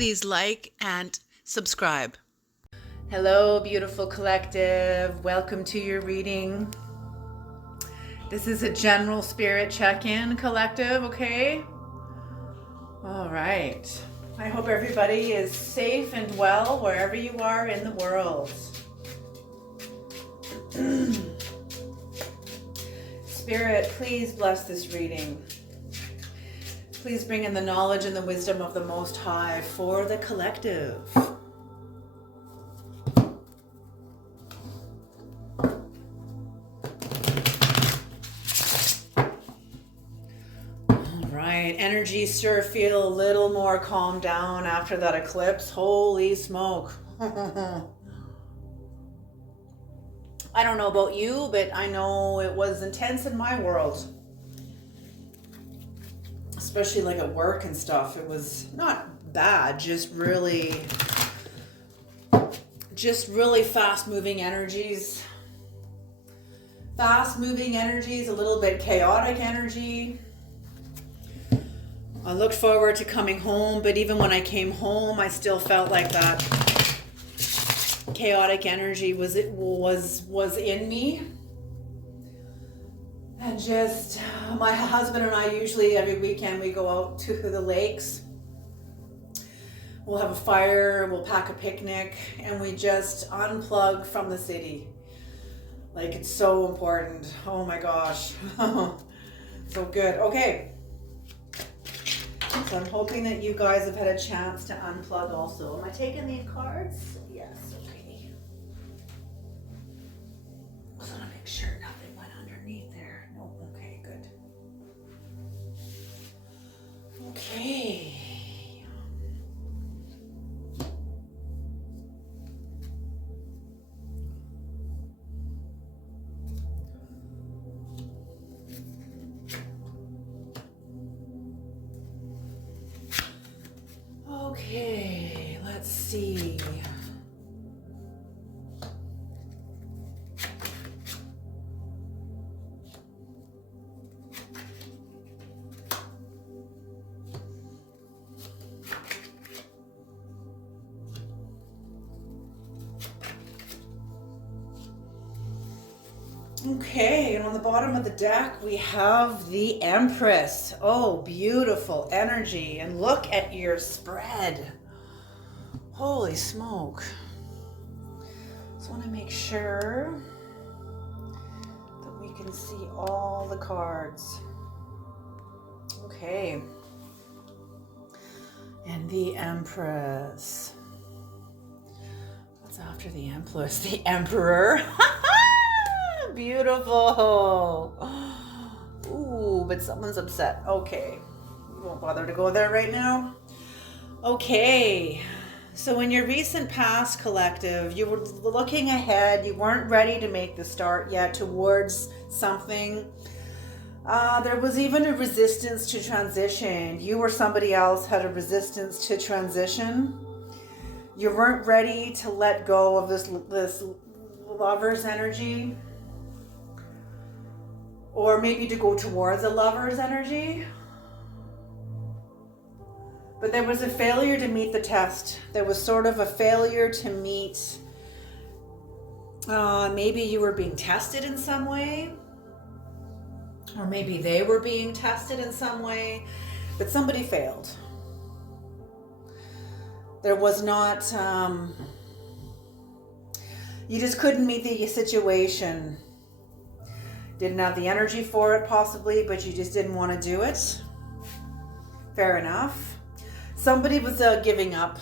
please like and subscribe. Hello, beautiful collective. Welcome to your reading. This is a general spirit check-in collective, okay? All right. I hope everybody is safe and well wherever you are in the world. Spirit, please bless this reading. Please bring in the knowledge and the wisdom of the Most High for the collective. Right, energy sure feel a little more calmed down after that eclipse. Holy smoke. I don't know about you, but I know it was intense in my world. Especially like at work and stuff. It was not bad, just really fast moving energies. Fast moving energies, a little bit chaotic energy. I looked forward to coming home, but even when I came home, I still felt like that chaotic energy was in me. And just, my husband and I usually every weekend we go out to the lakes. We'll have a fire, we'll pack a picnic, and we just unplug from the city. Like, it's so important. Oh my gosh. So good. Okay. So I'm hoping that you guys have had a chance to unplug also. Am I taking the cards? Yes, okay. Just want to make sure nothing went underneath there. No, okay, good. Okay. Okay, let's see. Okay, and on the bottom of the deck we have the Empress. Oh, beautiful energy. And look at your spread. Holy smoke. Just want to make sure that we can see all the cards. Okay. And the Empress. What's after the Empress? The Emperor. Beautiful. Ooh, but someone's upset. Okay. We won't bother to go there right now. Okay. So in your recent past collective, you were looking ahead. You weren't ready to make the start yet towards something. There was even a resistance to transition. You or somebody else had a resistance to transition. You weren't ready to let go of this lover's energy. Or maybe to go towards a lover's energy. But there was a failure to meet the test. There was sort of a failure to meet. Maybe you were being tested in some way. Or maybe they were being tested in some way. But somebody failed. There was not... you just couldn't meet the situation. Didn't have the energy for it possibly, but you just didn't want to do it. Fair enough. Somebody was giving up.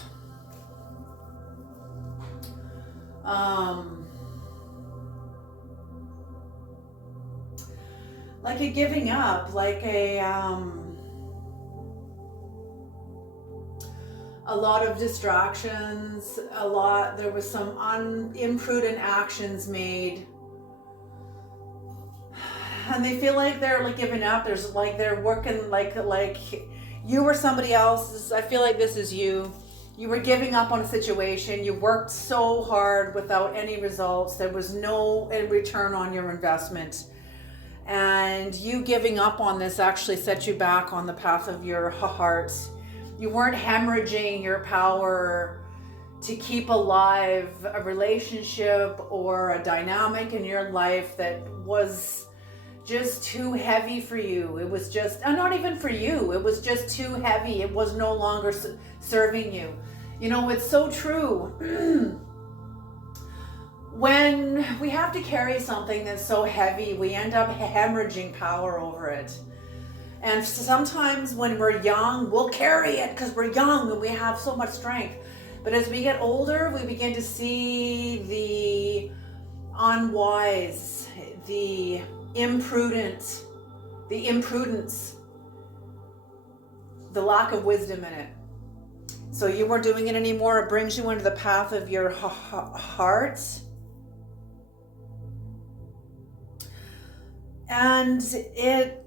Like a giving up, like a lot of distractions, there was some imprudent actions made. And they feel like they're like giving up. There's like they're working like you or somebody else. I feel like this is you. You were giving up on a situation. You worked so hard without any results. There was no return on your investment. And you giving up on this actually set you back on the path of your heart. You weren't hemorrhaging your power to keep alive a relationship or a dynamic in your life that was just too heavy for you. It was just, not even for you, it was just too heavy. It was no longer serving you. You know, it's so true. When we have to carry something that's so heavy, we end up hemorrhaging power over it. And sometimes when we're young, we'll carry it because we're young and we have so much strength. But as we get older, we begin to see the unwise, the imprudence, the lack of wisdom in it. So you weren't doing it anymore. It brings you into the path of your heart. And it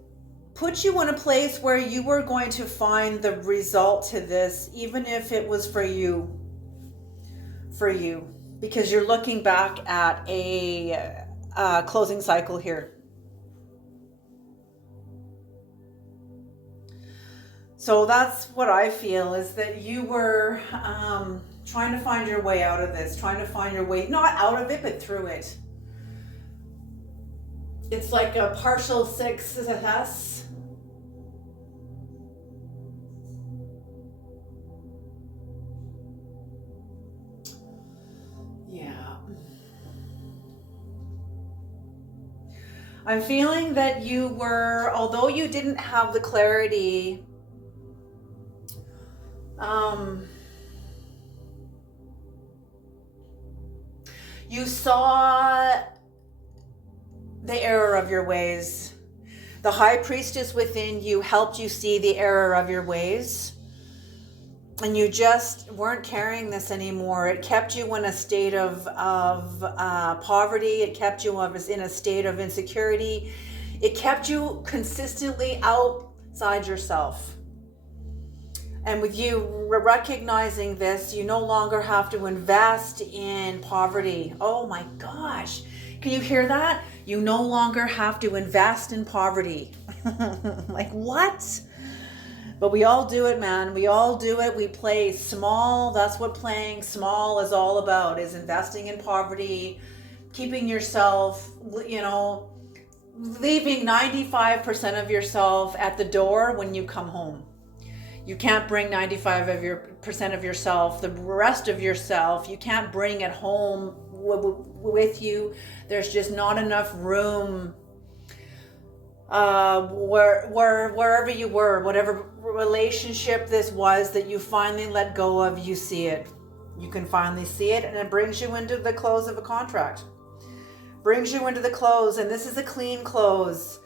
puts you in a place where you were going to find the result to this, even if it was for you, because you're looking back at a closing cycle here. So that's what I feel, is that you were trying to find your way out of this, trying to find your way, not out of it, but through it. It's like a partial success. Yeah. I'm feeling that you were, although you didn't have the clarity, you saw the error of your ways. The high priestess within you helped you see the error of your ways. And you just weren't carrying this anymore. It kept you in a state of poverty. It kept you in a state of insecurity. It kept you consistently outside yourself. And with you recognizing this, you no longer have to invest in poverty. Oh my gosh. Can you hear that? You no longer have to invest in poverty. Like what? But we all do it, man. We all do it. We play small. That's what playing small is all about, is investing in poverty, keeping yourself, leaving 95% of yourself at the door when you come home. You can't bring 95% of yourself, the rest of yourself, you can't bring it home with you. There's just not enough room wherever you were, whatever relationship this was that you finally let go of, you see it. You can finally see it, and it brings you into the close of a contract. Brings you into the close, and this is a clean close.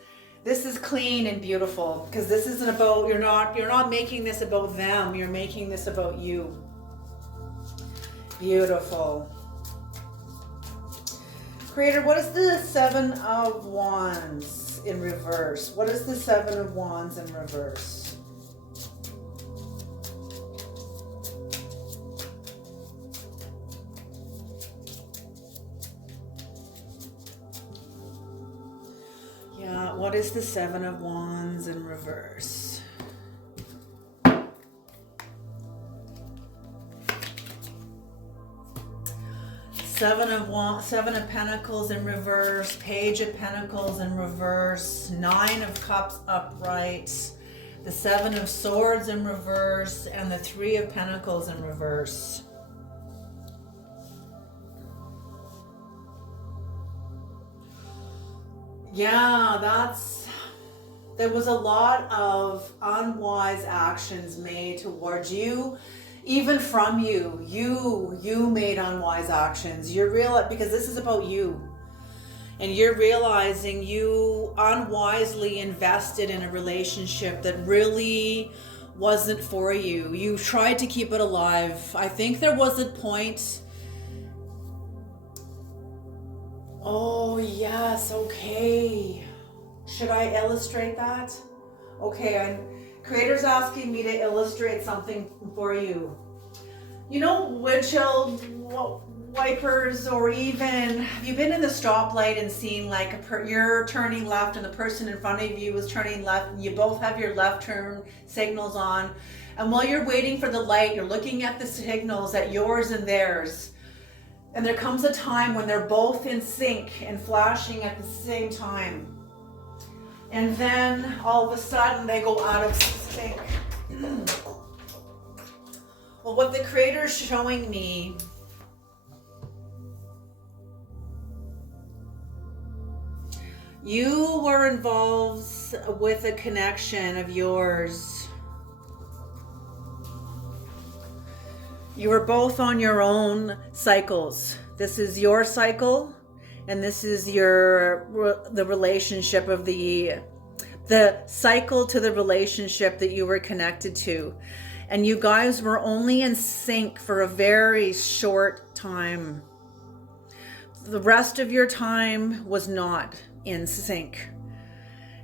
This is clean and beautiful, because this isn't about, you're not making this about them, you're making this about you. Beautiful. Creator, what is the Seven of Wands in reverse? What is the Seven of Wands in reverse? Yeah, what is the Seven of Wands in reverse? Seven of Pentacles in reverse, Page of Pentacles in reverse, Nine of Cups upright, the Seven of Swords in reverse, and the Three of Pentacles in reverse. Yeah, there was a lot of unwise actions made towards you, even from you. You made unwise actions. Because this is about you. And you're realizing you unwisely invested in a relationship that really wasn't for you. You tried to keep it alive. I think there was a point. Oh, yes, okay. Should I illustrate that? Okay, Creator's asking me to illustrate something for you. You know, windshield wipers, or even, have you been in the stoplight and seen like you're turning left and the person in front of you is turning left, and you both have your left turn signals on, And while you're waiting for the light, you're looking at the signals at yours and theirs. And there comes a time when they're both in sync and flashing at the same time. And then all of a sudden they go out of sync. Well, what the Creator is showing me you were involved with a connection of yours. You were both on your own cycles. This is your cycle, and this is the relationship of the cycle to the relationship that you were connected to. And you guys were only in sync for a very short time. The rest of your time was not in sync.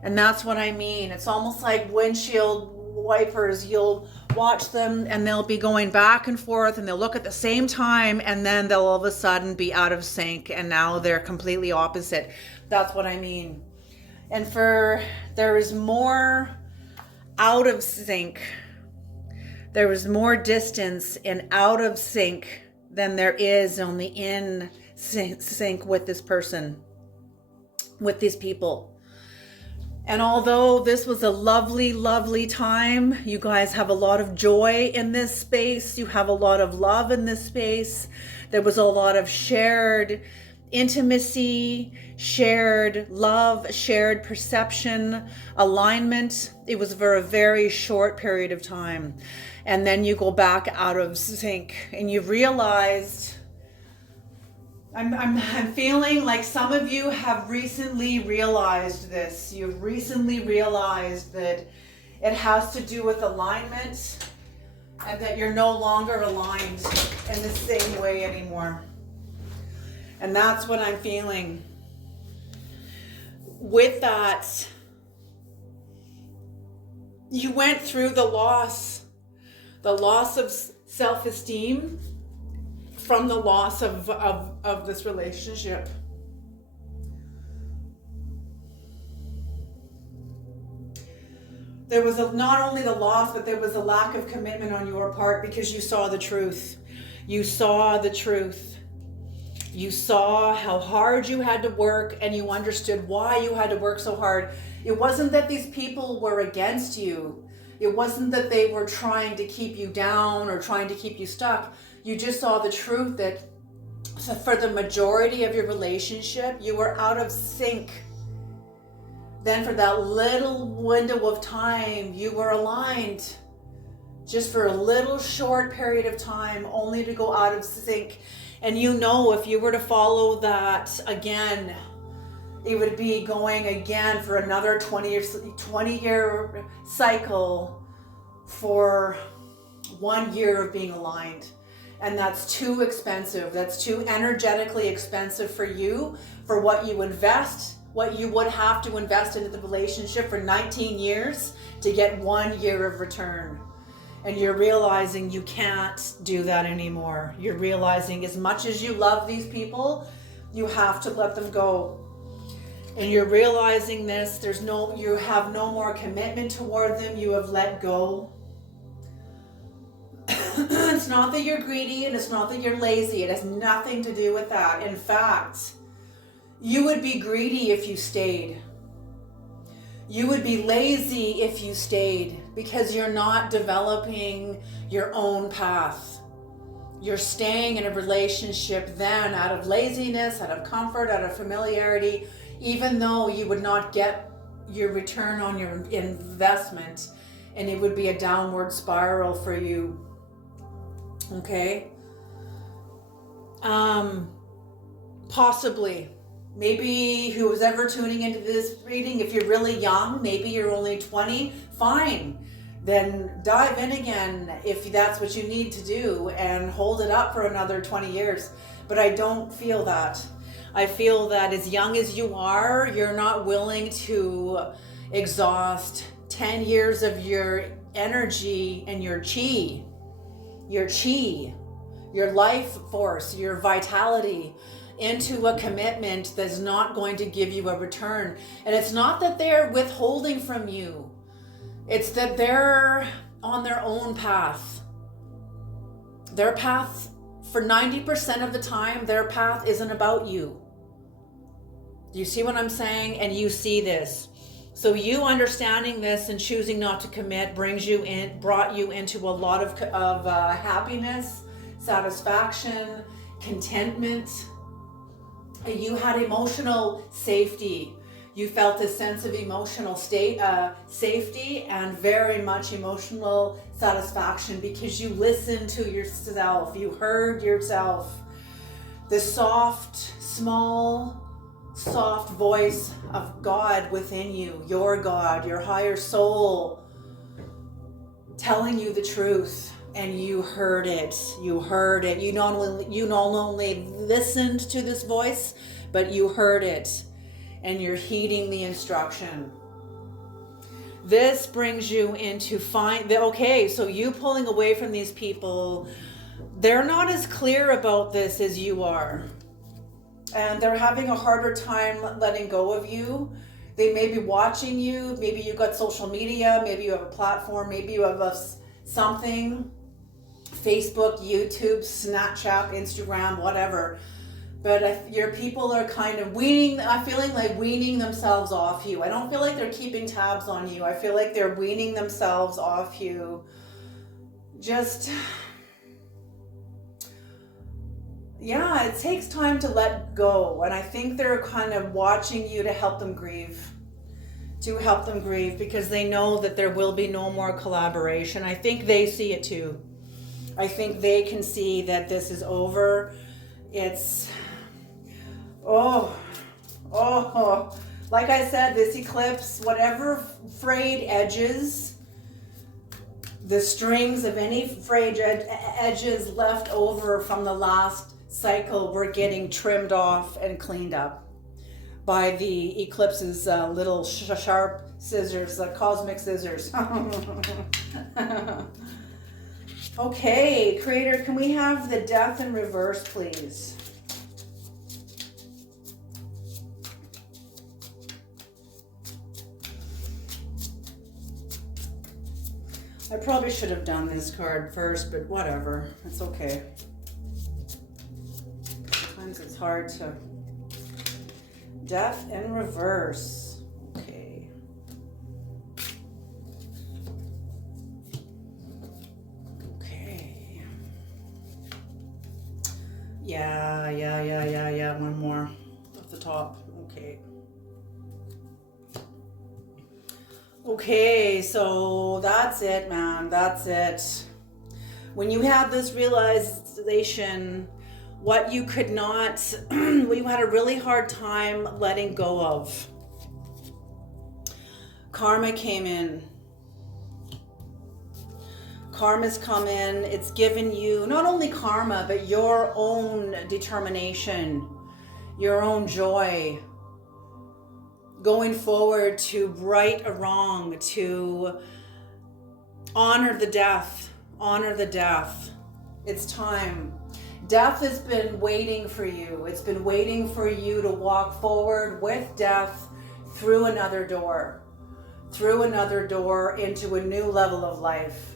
And that's what I mean. It's almost like windshield wipers. You'll watch them and they'll be going back and forth and they'll look at the same time and then they'll all of a sudden be out of sync and now they're completely opposite. That's what I mean. And there is more out of sync. There is more distance and out of sync than there is on the in sync with this person, with these people. And although this was a lovely, lovely time, you guys have a lot of joy in this space. You have a lot of love in this space. There was a lot of shared intimacy, shared love, shared perception, alignment. It was for a very short period of time. And then you go back out of sync and you realized, I'm feeling like some of you have recently realized this. You've recently realized that it has to do with alignment and that you're no longer aligned in the same way anymore. And that's what I'm feeling. With that, you went through the loss of self-esteem from the loss of this relationship. There was not only the loss, but there was a lack of commitment on your part because you saw the truth. You saw the truth. You saw how hard you had to work and you understood why you had to work so hard. It wasn't that these people were against you. It wasn't that they were trying to keep you down or trying to keep you stuck. You just saw the truth that for the majority of your relationship, you were out of sync. Then for that little window of time, you were aligned just for a little short period of time, only to go out of sync. And you know, if you were to follow that again, it would be going again for another 20-year cycle for 1 year of being aligned. And that's too expensive. That's too energetically expensive for you, for what you invest, what you would have to invest into the relationship for 19 years to get 1 year of return. And you're realizing you can't do that anymore. You're realizing as much as you love these people, you have to let them go. And you're realizing this, you have no more commitment toward them. You have let go. It's not that you're greedy and it's not that you're lazy. It has nothing to do with that. In fact, you would be greedy if you stayed. You would be lazy if you stayed because you're not developing your own path. You're staying in a relationship then out of laziness, out of comfort, out of familiarity, even though you would not get your return on your investment and it would be a downward spiral for you. Okay? Possibly. Maybe who's ever tuning into this reading, if you're really young, maybe you're only 20, fine. Then dive in again if that's what you need to do and hold it up for another 20 years. But I don't feel that. I feel that as young as you are, you're not willing to exhaust 10 years of your energy and your chi, your life force, your vitality into a commitment that's not going to give you a return. And it's not that they're withholding from you. It's that they're on their own path. Their path, for 90% of the time, their path isn't about you. Do you see what I'm saying? And you see this. So you understanding this and choosing not to commit brought you into a lot of happiness, satisfaction, contentment. You had emotional safety. You felt a sense of emotional safety and very much emotional satisfaction because you listened to yourself. You heard yourself. The soft voice of God within you, your God, your higher soul, telling you the truth, and you heard it. You heard it. You not only listened to this voice, but you heard it, and you're heeding the instruction. This brings you into so you pulling away from these people, they're not as clear about this as you are. And they're having a harder time letting go of you. They may be watching you. Maybe you got social media. Maybe you have a platform. Maybe you have something. Facebook, YouTube, Snapchat, Instagram, whatever. But your people are kind of weaning themselves off you. I don't feel like they're keeping tabs on you. I feel like they're weaning themselves off you. Yeah, it takes time to let go. And I think they're kind of watching you to help them grieve. Because they know that there will be no more collaboration. I think they see it too. I think they can see that this is over. It's, like I said, this eclipse, whatever frayed edges, the strings of any frayed edges left over from the last cycle were getting trimmed off and cleaned up by the eclipse's little sharp scissors, cosmic scissors. Okay, Creator, can we have the death in reverse, please? I probably should have done this card first, but whatever. It's okay. Sometimes it's hard to... Death in reverse. Okay. Okay. Yeah. One more off the top. Okay. Okay, so that's it, man. That's it. When you have this realization, what you could not, what you had a really hard time letting go of. Karma came in. Karma's come in. It's given you not only karma, but your own determination, your own joy, going forward to right a wrong, to honor the death. It's time. Death has been waiting for you. It's been waiting for you to walk forward with death through another door into a new level of life.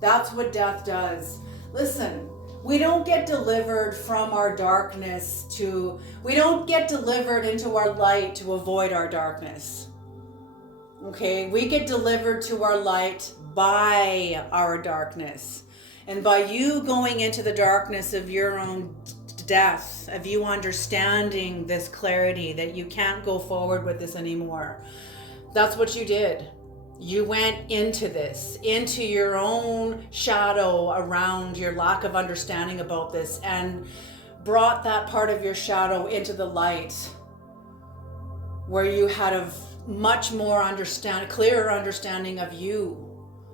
That's what death does. Listen, we don't get delivered from our darkness we don't get delivered into our light to avoid our darkness. Okay, we get delivered to our light by our darkness. And by you going into the darkness of your own death, of you understanding this clarity that you can't go forward with this anymore, that's what you did. You went into this, into your own shadow around your lack of understanding about this, and brought that part of your shadow into the light where you had a much more clearer understanding of you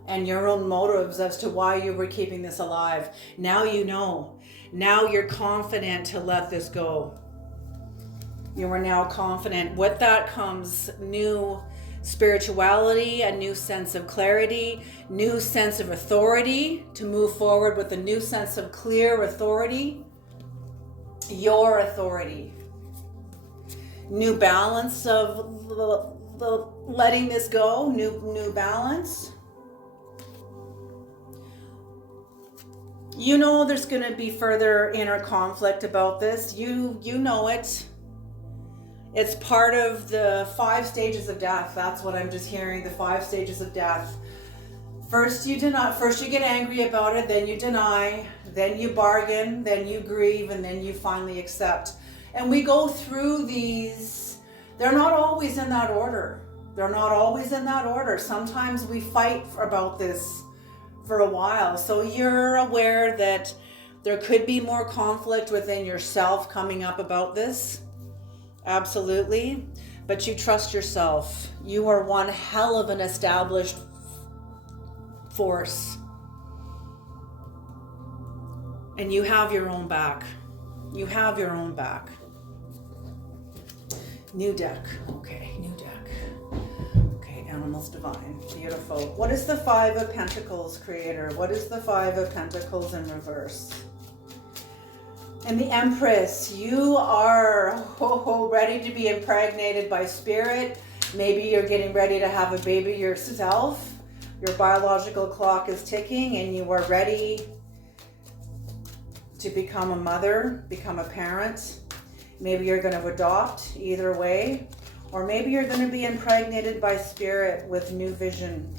and your own motives as to why you were keeping this alive. Now you know. Now you're confident to let this go. You are now confident. With that comes new spirituality, a new sense of clarity, new sense of authority to move forward with a new sense of clear authority. Your authority. New balance of the letting this go, new balance. You know there's going to be further inner conflict about this. You know it. It's part of the 5 stages of death. That's what I'm just hearing, the 5 stages of death. First you deny, first you get angry about it, then you deny, then you bargain, then you grieve, and then you finally accept. And we go through these, they're not always in that order. They're not always in that order. Sometimes we fight about this for a while. So you're aware that there could be more conflict within yourself coming up about this. Absolutely. But you trust yourself. You are one hell of an established force. And you have your own back. You have your own back. New deck. Okay, new deck. Okay, Animals Divine. Beautiful. What is the 5 of Pentacles, Creator? What is the 5 of Pentacles in reverse? And the Empress, you are ready to be impregnated by spirit. Maybe you're getting ready to have a baby yourself. Your biological clock is ticking and you are ready to become a mother, become a parent. Maybe you're going to adopt, either way. Or maybe you're going to be impregnated by spirit with new vision.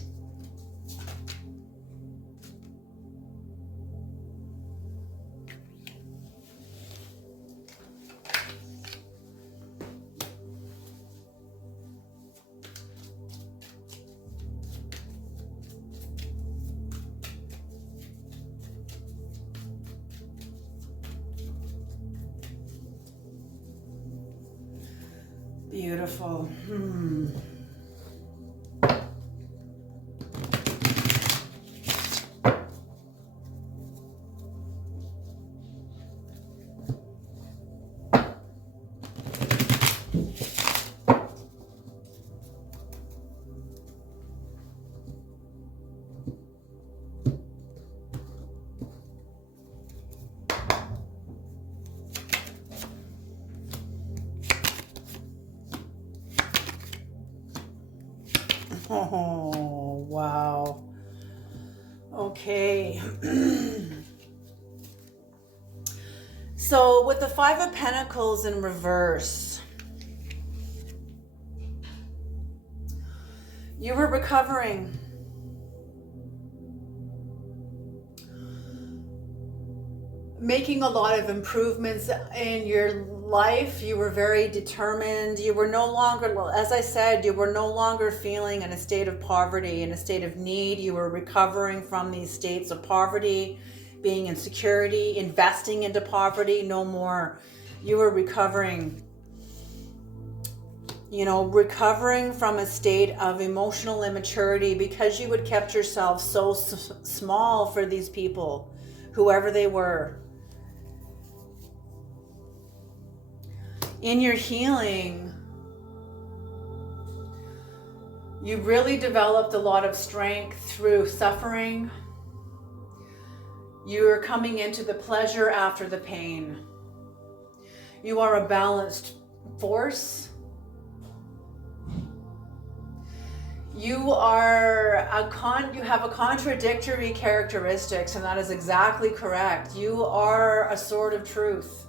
Beautiful. Oh, wow. Okay. So with the 5 of Pentacles in reverse, you were recovering. Making a lot of improvements in your life. You were very determined. You were no longer, as I said, you were no longer feeling in a state of poverty, in a state of need. You were recovering from these states of poverty, being in security, investing into poverty, no more. You were recovering, recovering from a state of emotional immaturity because you had kept yourself so small for these people, whoever they were. In your healing, you really developed a lot of strength through suffering. You are coming into the pleasure after the pain. You are a balanced force. You are you have a contradictory characteristics, and that is exactly correct. You are a sword of truth.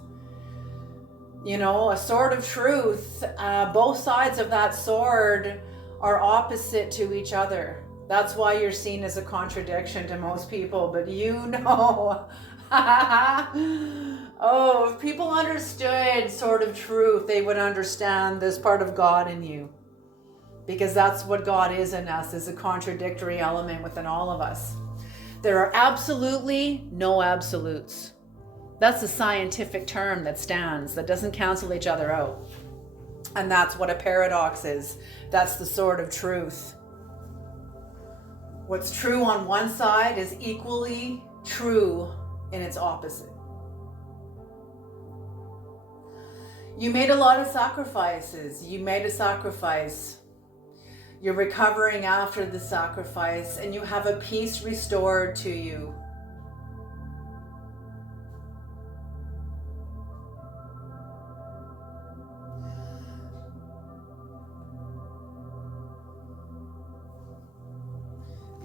A sword of truth, both sides of that sword are opposite to each other. That's why you're seen as a contradiction to most people, but oh, if people understood sword of truth, they would understand this part of God in you. Because that's what God is in us, is a contradictory element within all of us. There are absolutely no absolutes. That's a scientific term that stands, that doesn't cancel each other out. And that's what a paradox is. That's the sword of truth. What's true on one side is equally true in its opposite. You made a lot of sacrifices. You made a sacrifice. You're recovering after the sacrifice, and you have a peace restored to you.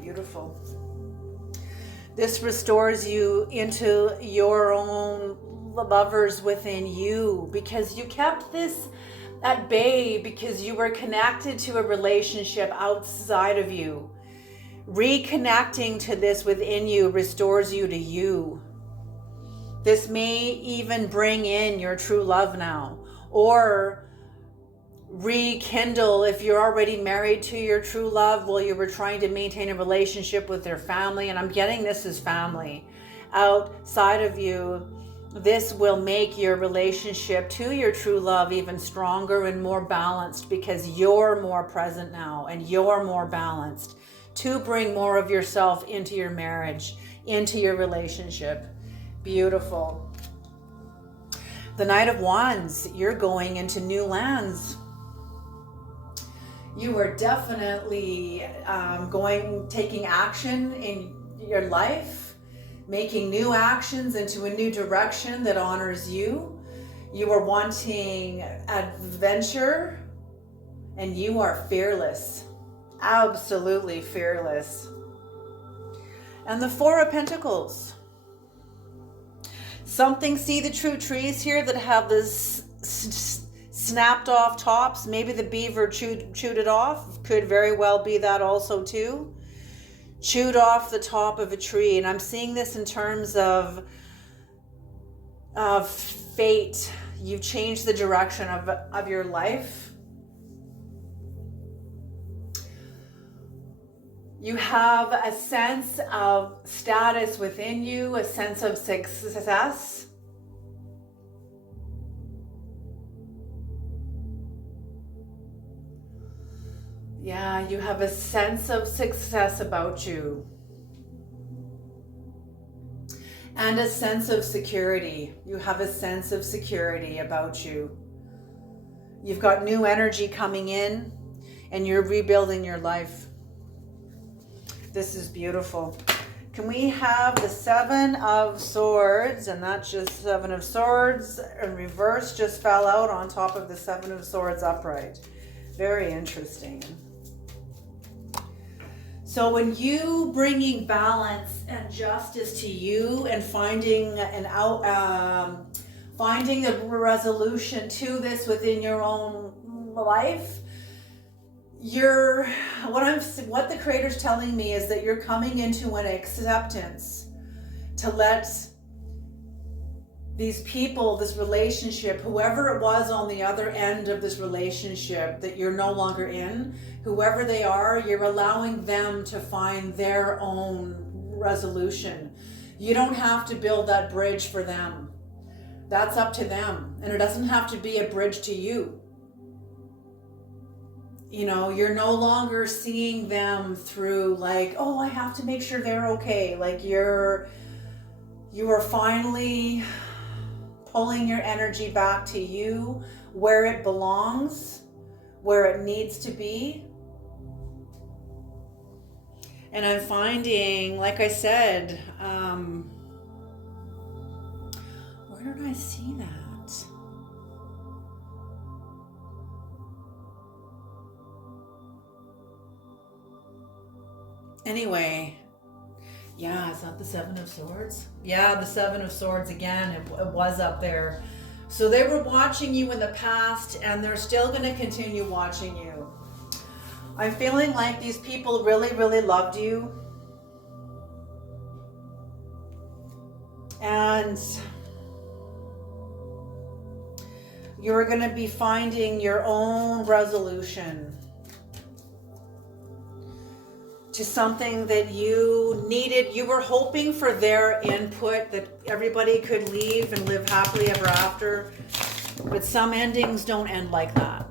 Beautiful. This restores you into your own lovers within you, because you kept this at bay because you were connected to a relationship outside of you. Reconnecting to this within you restores you to you. This may even bring in your true love now, or rekindle if you're already married to your true love while you were trying to maintain a relationship with their family. And I'm getting this as family outside of you. This will make your relationship to your true love even stronger and more balanced, because you're more present now and you're more balanced to bring more of yourself into your marriage, into your relationship. Beautiful. The Knight of Wands, you're going into new lands. You are definitely taking action in your life, making new actions into a new direction that honors you. You are wanting adventure, and you are fearless, absolutely fearless. And the Four of Pentacles. See the true trees here that have this snapped off tops. Maybe the beaver chewed it off. Could very well be that also too. Chewed off the top of a tree. And I'm seeing this in terms of fate. You've changed the direction of your life. You have a sense of status within you, a sense of success. Yeah, you have a sense of success about you. And a sense of security. You have a sense of security about you. You've got new energy coming in, and you're rebuilding your life. This is beautiful. Can we have the Seven of Swords? And that's just Seven of Swords in reverse just fell out on top of the Seven of Swords upright. Very interesting. So when you bringing balance and justice to you and finding a resolution to this within your own life, what the Creator's telling me is that you're coming into an acceptance to let these people, this relationship, whoever it was on the other end of this relationship that you're no longer in, whoever they are, you're allowing them to find their own resolution. You don't have to build that bridge for them. That's up to them. And it doesn't have to be a bridge to you. You know, you're no longer seeing them through like, oh, I have to make sure they're okay. Like you are finally pulling your energy back to you, where it belongs, where it needs to be. And I'm finding, like I said, where did I see that? Anyway, yeah, is that the Seven of Swords? Yeah, the Seven of Swords again, it was up there. So they were watching you in the past, and they're still going to continue watching you. I'm feeling like these people really, really loved you. And you're going to be finding your own resolution to something that you needed. You were hoping for their input, that everybody could leave and live happily ever after. But some endings don't end like that.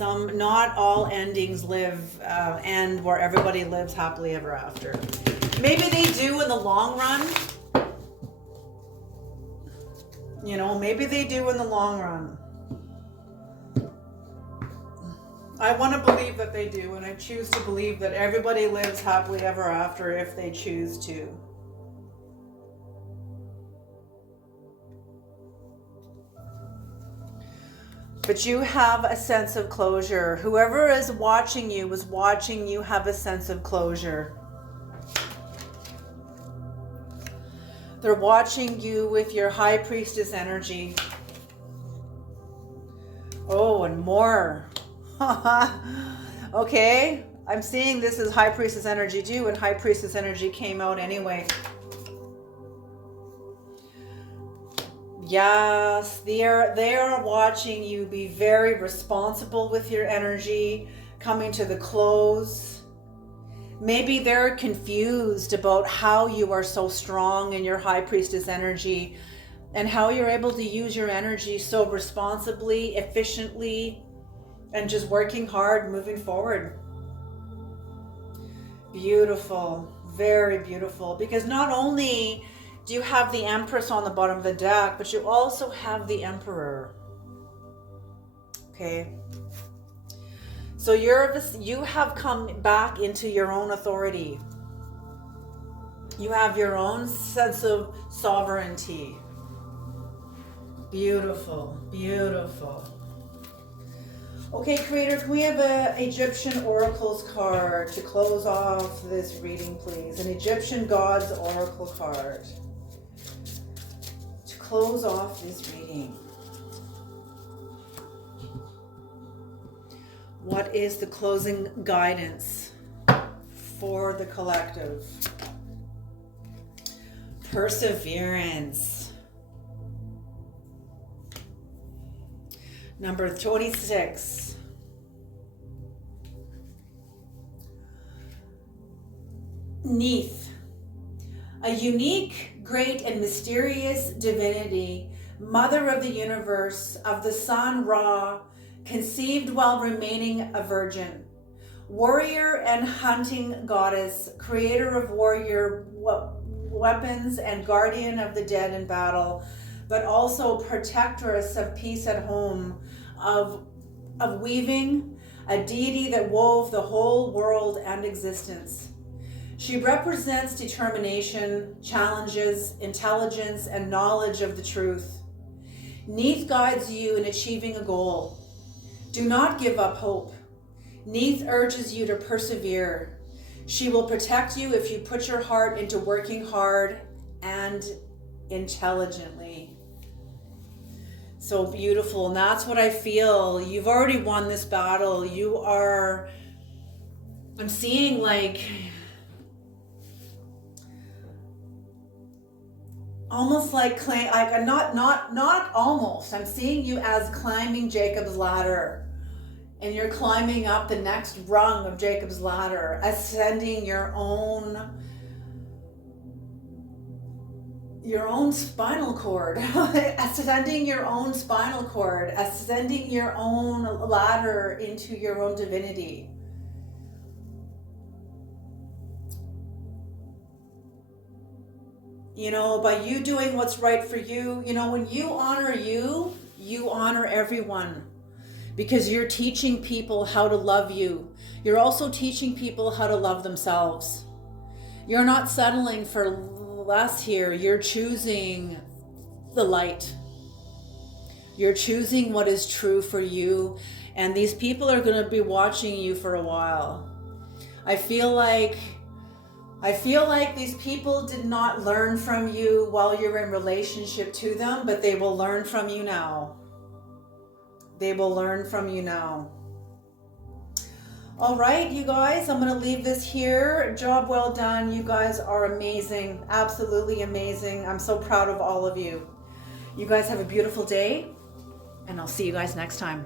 Not all endings end where everybody lives happily ever after. Maybe they do in the long run. You know, maybe they do in the long run. I want to believe that they do, and I choose to believe that everybody lives happily ever after if they choose to. But you have a sense of closure. Whoever is watching you was watching you have a sense of closure. They're watching you with your High Priestess energy. Oh, and more. Okay, I'm seeing this as High Priestess energy too, and High Priestess energy came out anyway. Yes, they are watching you be very responsible with your energy, coming to the close. Maybe they're confused about how you are so strong in your High Priestess energy and how you're able to use your energy so responsibly, efficiently, and just working hard, moving forward. Beautiful, very beautiful. Because not only do you have the Empress on the bottom of the deck, but you also have the Emperor. Okay. So you have come back into your own authority. You have your own sense of sovereignty. Beautiful, beautiful. Okay, Creator, can we have an Egyptian Oracles card to close off this reading, please? An Egyptian Gods Oracle card to close off this reading. What is the closing guidance for the collective? Perseverance. Number 26. Neith. A unique, great, and mysterious divinity, mother of the universe, of the sun Ra, conceived while remaining a virgin, warrior and hunting goddess, creator of warrior weapons and guardian of the dead in battle, but also protectress of peace at home, of weaving, a deity that wove the whole world and existence. She represents determination, challenges, intelligence, and knowledge of the truth. Neith guides you in achieving a goal. Do not give up hope. Neith urges you to persevere. She will protect you if you put your heart into working hard and intelligently. So beautiful. And that's what I feel. You've already won this battle. I'm seeing almost not almost. I'm seeing you as climbing Jacob's ladder. And you're climbing up the next rung of Jacob's ladder, ascending your own spinal cord, ascending your own spinal cord, ascending your own ladder into your own divinity. By you doing what's right for you, when you honor you, you honor everyone. Because you're teaching people how to love you. You're also teaching people how to love themselves. You're not settling for less here. You're choosing the light. You're choosing what is true for you. And these people are going to be watching you for a while. I feel like these people did not learn from you while you're in relationship to them, but they will learn from you now. They will learn from you now. All right, you guys, I'm going to leave this here. Job well done. You guys are amazing. Absolutely amazing. I'm so proud of all of you. You guys have a beautiful day, and I'll see you guys next time.